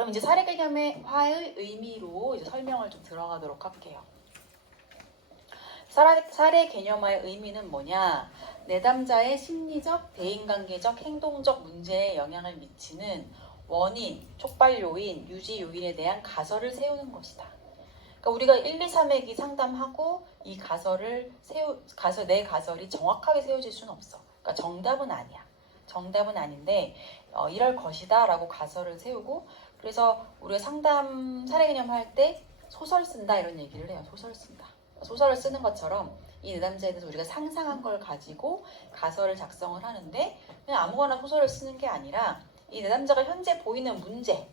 그럼 이제 사례 개념의 화의 의미로 이제 설명을 좀 들어가도록 할게요. 사례 개념화의 의미는 뭐냐? 내담자의 심리적, 대인관계적, 행동적 문제에 영향을 미치는 원인, 촉발 요인, 유지 요인에 대한 가설을 세우는 것이다. 그러니까 우리가 1, 2, 3회기 상담하고 이 내 가설이 정확하게 세워질 수는 없어. 그러니까 정답은 아니야. 정답은 아닌데 이럴 것이다 라고 가설을 세우고, 그래서 우리가 상담 사례 개념 할 때 소설 쓴다 이런 얘기를 해요. 소설 쓴다. 소설을 쓰는 것처럼 이 내담자에 대해서 우리가 상상한 걸 가지고 가설을 작성을 하는데, 그냥 아무거나 소설을 쓰는 게 아니라 이 내담자가 현재 보이는 문제,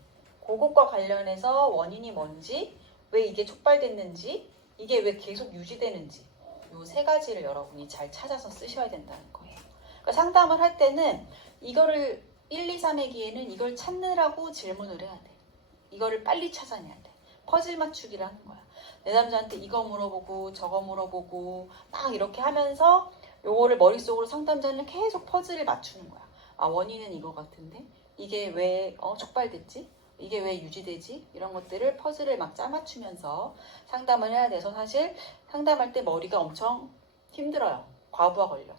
그것과 관련해서 원인이 뭔지, 왜 이게 촉발됐는지, 이게 왜 계속 유지되는지, 이 세 가지를 여러분이 잘 찾아서 쓰셔야 된다는 거예요. 그러니까 상담을 할 때는 이거를 1, 2, 3회기에는 이걸 찾느라고 질문을 해야 돼. 이거를 빨리 찾아내야 돼. 퍼즐 맞추기를 하는 거야. 내담자한테 이거 물어보고 저거 물어보고 막 이렇게 하면서 요거를 머릿속으로 상담자는 계속 퍼즐을 맞추는 거야. 아, 원인은 이거 같은데 이게 왜 촉발됐지? 이게 왜 유지되지? 이런 것들을 퍼즐을 막 짜맞추면서 상담을 해야 돼서 사실 상담할 때 머리가 엄청 힘들어요. 과부하 걸려.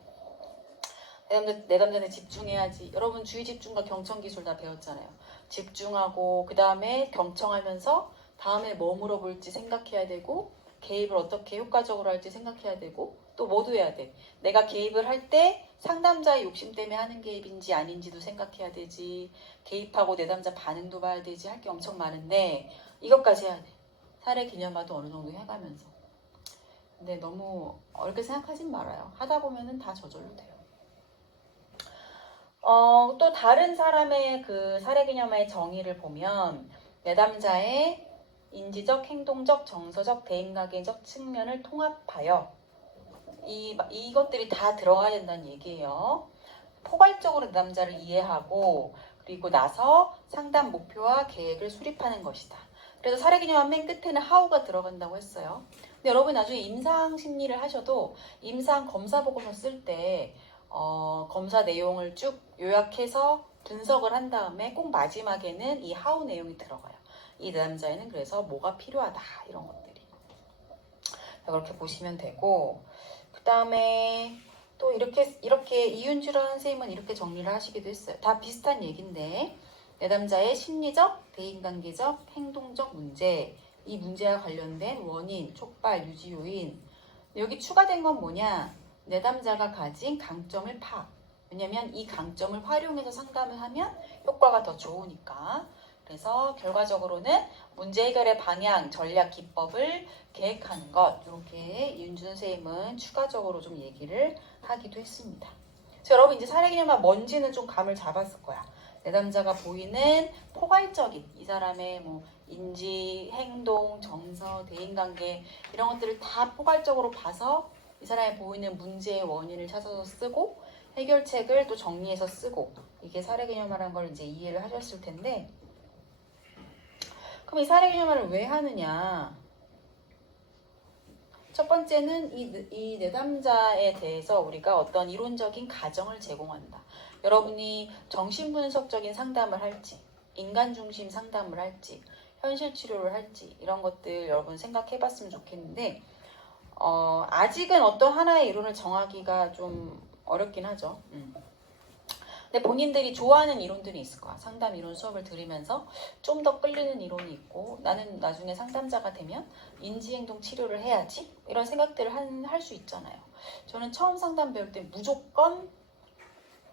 내담자한테 집중해야지. 여러분 주의 집중과 경청 기술 다 배웠잖아요. 집중하고 그 다음에 경청하면서 다음에 뭐 물어볼지 생각해야 되고, 개입을 어떻게 효과적으로 할지 생각해야 되고, 또 뭐도 해야 돼. 내가 개입을 할 때 상담자의 욕심 때문에 하는 개입인지 아닌지도 생각해야 되지, 개입하고 내담자 반응도 봐야 되지, 할 게 엄청 많은데 이것까지 해야 돼. 사례 기념화도 어느 정도 해가면서. 근데 너무 어렵게 생각하진 말아요. 하다 보면은 다 저절로 돼요. 또 다른 사람의 그 사례 기념화의 정의를 보면 내담자의 인지적, 행동적, 정서적, 대인관계적 측면을 통합하여 이것들이 다 들어가야 된다는 얘기예요. 포괄적으로 내담자를 이해하고 그리고 나서 상담 목표와 계획을 수립하는 것이다. 그래서 사례 기념화 맨 끝에는 how가 들어간다고 했어요. 근데 여러분 나중에 임상 심리를 하셔도 임상 검사 보고서 쓸 때 검사 내용을 쭉 요약해서 분석을 한 다음에 꼭 마지막에는 이 how 내용이 들어가요. 이 내담자에는 그래서 뭐가 필요하다 이런 것들이. 그렇게 보시면 되고, 그 다음에 또 이렇게 이윤주라는 선생님은 이렇게 정리를 하시기도 했어요. 다 비슷한 얘기인데 내담자의 심리적, 대인관계적, 행동적 문제, 이 문제와 관련된 원인, 촉발, 유지 요인. 여기 추가된 건 뭐냐? 내담자가 가진 강점을 파악. 왜냐면 이 강점을 활용해서 상담을 하면 효과가 더 좋으니까. 그래서 결과적으로는 문제 해결의 방향, 전략, 기법을 계획하는 것, 이렇게 이윤주 선생님은 추가적으로 좀 얘기를 하기도 했습니다. 그래서 여러분 이제 사례 개념화 뭔지는 좀 감을 잡았을 거야. 내담자가 보이는 포괄적인 이 사람의 뭐 인지, 행동, 정서, 대인관계 이런 것들을 다 포괄적으로 봐서 이 사람이 보이는 문제의 원인을 찾아서 쓰고 해결책을 또 정리해서 쓰고, 이게 사례 개념화라는 걸 이제 이해를 하셨을 텐데, 그럼 이 사례 개념화를 왜 하느냐? 첫 번째는 이 내담자에 대해서 우리가 어떤 이론적인 가정을 제공한다. 여러분이 정신분석적인 상담을 할지, 인간 중심 상담을 할지, 현실 치료를 할지 이런 것들 여러분 생각해 봤으면 좋겠는데, 아직은 어떤 하나의 이론을 정하기가 좀 어렵긴 하죠. 근데 본인들이 좋아하는 이론들이 있을 거야. 상담 이론 수업을 들으면서 좀 더 끌리는 이론이 있고, 나는 나중에 상담자가 되면 인지행동 치료를 해야지 이런 생각들을 할 수 있잖아요. 저는 처음 상담 배울 때 무조건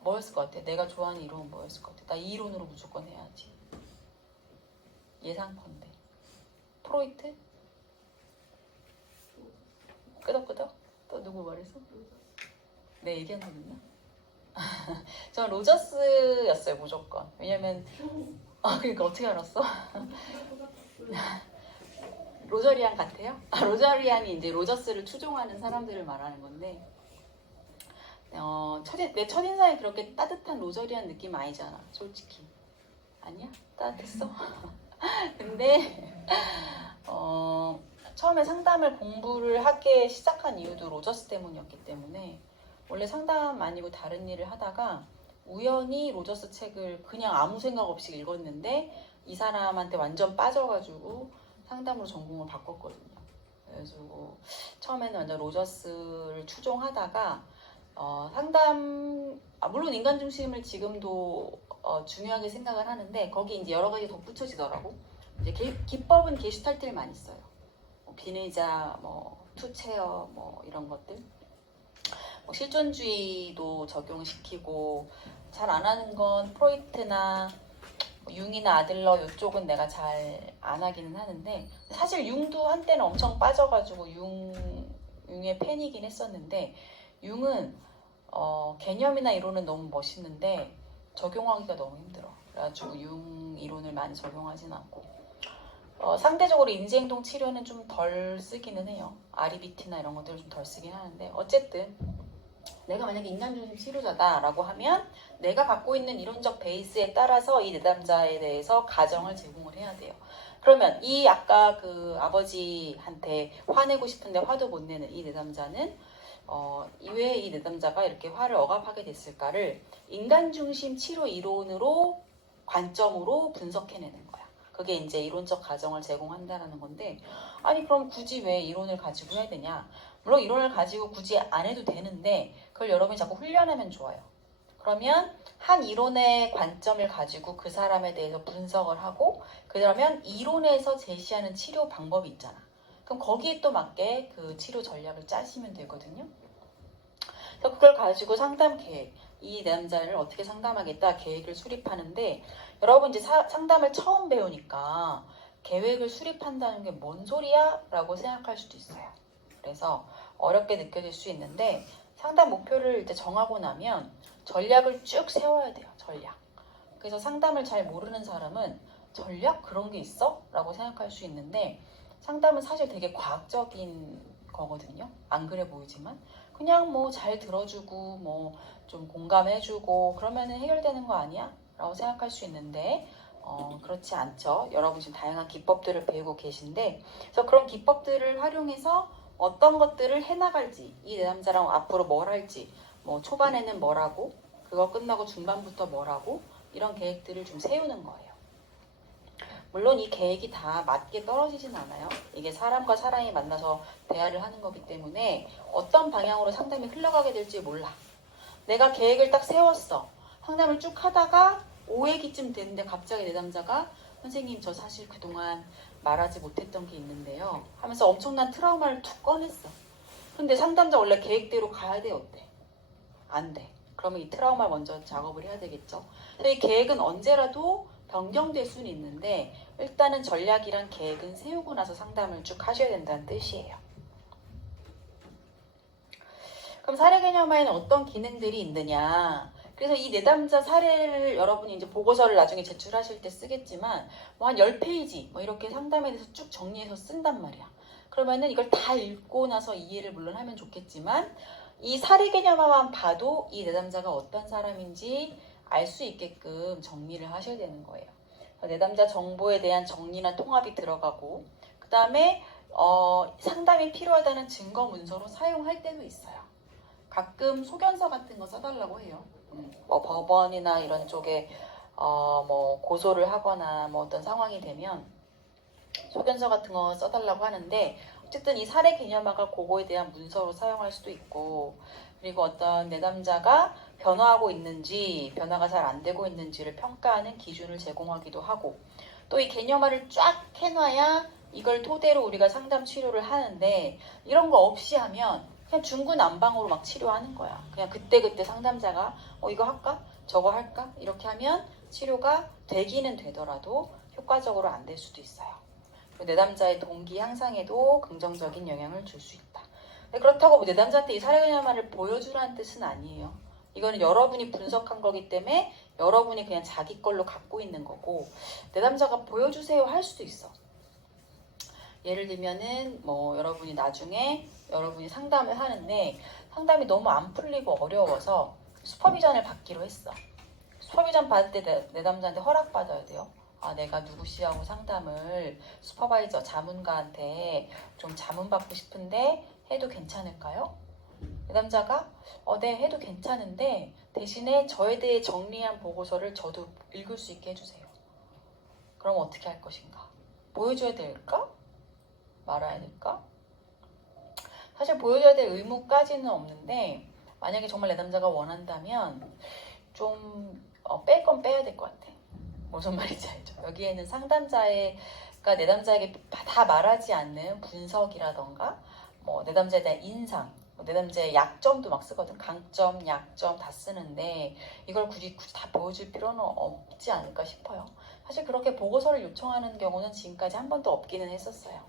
뭐였을 것 같아? 내가 좋아하는 이론은 뭐였을 것 같아? 나 이 이론으로 무조건 해야지. 예상컨대 프로이트? 끄덕끄덕? 또 누구 말했어? 내 얘기한 거 있나? 저는 로저스였어요 무조건. 왜냐면 그러니까 어떻게 알았어? 로저리안 같아요? 로저리안이 이제 로저스를 추종하는 사람들을 말하는 건데, 내 첫인상에 그렇게 따뜻한 로저리안 느낌 아니잖아 솔직히. 아니야? 따뜻했어? 근데 처음에 상담을 공부를 하게 시작한 이유도 로저스 때문이었기 때문에, 원래 상담 아니고 다른 일을 하다가 우연히 로저스 책을 그냥 아무 생각 없이 읽었는데 이 사람한테 완전 빠져가지고 상담으로 전공을 바꿨거든요. 그래가지고 처음에는 완전 로저스를 추종하다가 상담, 물론 인간 중심을 지금도 중요하게 생각을 하는데 거기 이제 여러 가지 덧붙여지더라고. 이제 기법은 게슈탈트를 많이 써요. 비의자, 투체어, 이런 것들. 실존주의도 적용시키고 잘 안 하는 건 프로이트나 융이나 아들러 이쪽은 내가 잘 안 하기는 하는데 사실 융도 한때는 엄청 빠져가지고 융의 팬이긴 했었는데 융은 개념이나 이론은 너무 멋있는데 적용하기가 너무 힘들어. 그래가지고 융 이론을 많이 적용하진 않고 상대적으로 인지행동 치료는 좀 덜 쓰기는 해요. REBT나 이런 것들을 좀 덜 쓰긴 하는데 어쨌든 내가 만약에 인간중심 치료자다라고 하면 내가 갖고 있는 이론적 베이스에 따라서 이 내담자에 대해서 가정을 제공을 해야 돼요. 그러면 이 아까 그 아버지한테 화내고 싶은데 화도 못 내는 이 내담자는 왜 이 내담자가 이렇게 화를 억압하게 됐을까를 인간중심 치료 이론으로 관점으로 분석해내는 거야. 그게 이제 이론적 가정을 제공한다라는 건데 아니 그럼 굳이 왜 이론을 가지고 해야 되냐? 물론 이론을 가지고 굳이 안 해도 되는데 그걸 여러분이 자꾸 훈련하면 좋아요. 그러면 한 이론의 관점을 가지고 그 사람에 대해서 분석을 하고 그러면 이론에서 제시하는 치료 방법이 있잖아. 그럼 거기에 또 맞게 그 치료 전략을 짜시면 되거든요. 그래서 그걸 가지고 상담 계획, 이 남자를 어떻게 상담하겠다 계획을 수립하는데 여러분 이제 상담을 처음 배우니까 계획을 수립한다는 게 뭔 소리야? 라고 생각할 수도 있어요. 그래서 어렵게 느껴질 수 있는데 상담 목표를 이제 정하고 나면 전략을 쭉 세워야 돼요. 전략. 그래서 상담을 잘 모르는 사람은 전략? 그런 게 있어? 라고 생각할 수 있는데 상담은 사실 되게 과학적인 거거든요. 안 그래 보이지만 그냥 잘 들어주고 좀 공감해주고 그러면은 해결되는 거 아니야? 라고 생각할 수 있는데 그렇지 않죠. 여러분 지금 다양한 기법들을 배우고 계신데 그래서 그런 기법들을 활용해서 어떤 것들을 해나갈지 이 내담자랑 앞으로 뭘 할지 초반에는 뭘 하고 그거 끝나고 중반부터 뭘 하고 이런 계획들을 좀 세우는 거예요. 물론 이 계획이 다 맞게 떨어지진 않아요. 이게 사람과 사람이 만나서 대화를 하는 거기 때문에 어떤 방향으로 상담이 흘러가게 될지 몰라. 내가 계획을 딱 세웠어. 상담을 쭉 하다가 5회기쯤 됐는데 갑자기 내담자가 선생님 저 사실 그동안 말하지 못했던 게 있는데요 하면서 엄청난 트라우마를 툭 꺼냈어. 근데 상담자 원래 계획대로 가야 돼 어때? 안 돼. 그러면 이 트라우마 먼저 작업을 해야 되겠죠. 이 계획은 언제라도 변경될 수는 있는데 일단은 전략이랑 계획은 세우고 나서 상담을 쭉 하셔야 된다는 뜻이에요. 그럼 사례 개념화에는 어떤 기능들이 있느냐? 그래서 이 내담자 사례를 여러분이 이제 보고서를 나중에 제출하실 때 쓰겠지만 한 10페이지 이렇게 상담에 대해서 쭉 정리해서 쓴단 말이야. 그러면은 이걸 다 읽고 나서 이해를 물론 하면 좋겠지만 이 사례 개념화만 봐도 이 내담자가 어떤 사람인지 알 수 있게끔 정리를 하셔야 되는 거예요. 내담자 정보에 대한 정리나 통합이 들어가고 그 다음에 상담이 필요하다는 증거 문서로 사용할 때도 있어요. 가끔 소견서 같은 거 써달라고 해요. 법원이나 이런 쪽에 고소를 하거나 어떤 상황이 되면 소견서 같은 거 써달라고 하는데 어쨌든 이 사례 개념화가 그거에 대한 문서로 사용할 수도 있고 그리고 어떤 내담자가 변화하고 있는지 변화가 잘 안 되고 있는지를 평가하는 기준을 제공하기도 하고 또 이 개념화를 쫙 해놔야 이걸 토대로 우리가 상담 치료를 하는데 이런 거 없이 하면 그냥 중구난방으로 막 치료하는 거야. 그냥 그때그때 상담자가 이거 할까? 저거 할까? 이렇게 하면 치료가 되기는 되더라도 효과적으로 안 될 수도 있어요. 내담자의 동기 향상에도 긍정적인 영향을 줄 수 있다. 그렇다고 내담자한테 이 사례 개념화를 보여주라는 뜻은 아니에요. 이거는 여러분이 분석한 거기 때문에 여러분이 그냥 자기 걸로 갖고 있는 거고 내담자가 보여주세요 할 수도 있어. 예를 들면은 여러분이 나중에 여러분이 상담을 하는데 상담이 너무 안 풀리고 어려워서 슈퍼비전을 받기로 했어. 슈퍼비전 받을 때 내담자한테 허락받아야 돼요. 내가 누구시하고 상담을 슈퍼바이저 자문가한테 좀 자문받고 싶은데 해도 괜찮을까요? 내담자가 네 해도 괜찮은데 대신에 저에 대해 정리한 보고서를 저도 읽을 수 있게 해주세요. 그럼 어떻게 할 것인가? 보여줘야 될까? 말아야 될까? 사실 보여줘야 될 의무까지는 없는데 만약에 정말 내담자가 원한다면 좀 뺄 건 빼야 될 것 같아. 무슨 말인지 알죠? 여기에는 상담자가 내담자에게 다 말하지 않는 분석이라던가 뭐 내담자에 대한 인상, 내담자의 약점도 막 쓰거든. 강점, 약점 다 쓰는데 이걸 굳이 다 보여줄 필요는 없지 않을까 싶어요. 사실 그렇게 보고서를 요청하는 경우는 지금까지 한 번도 없기는 했었어요.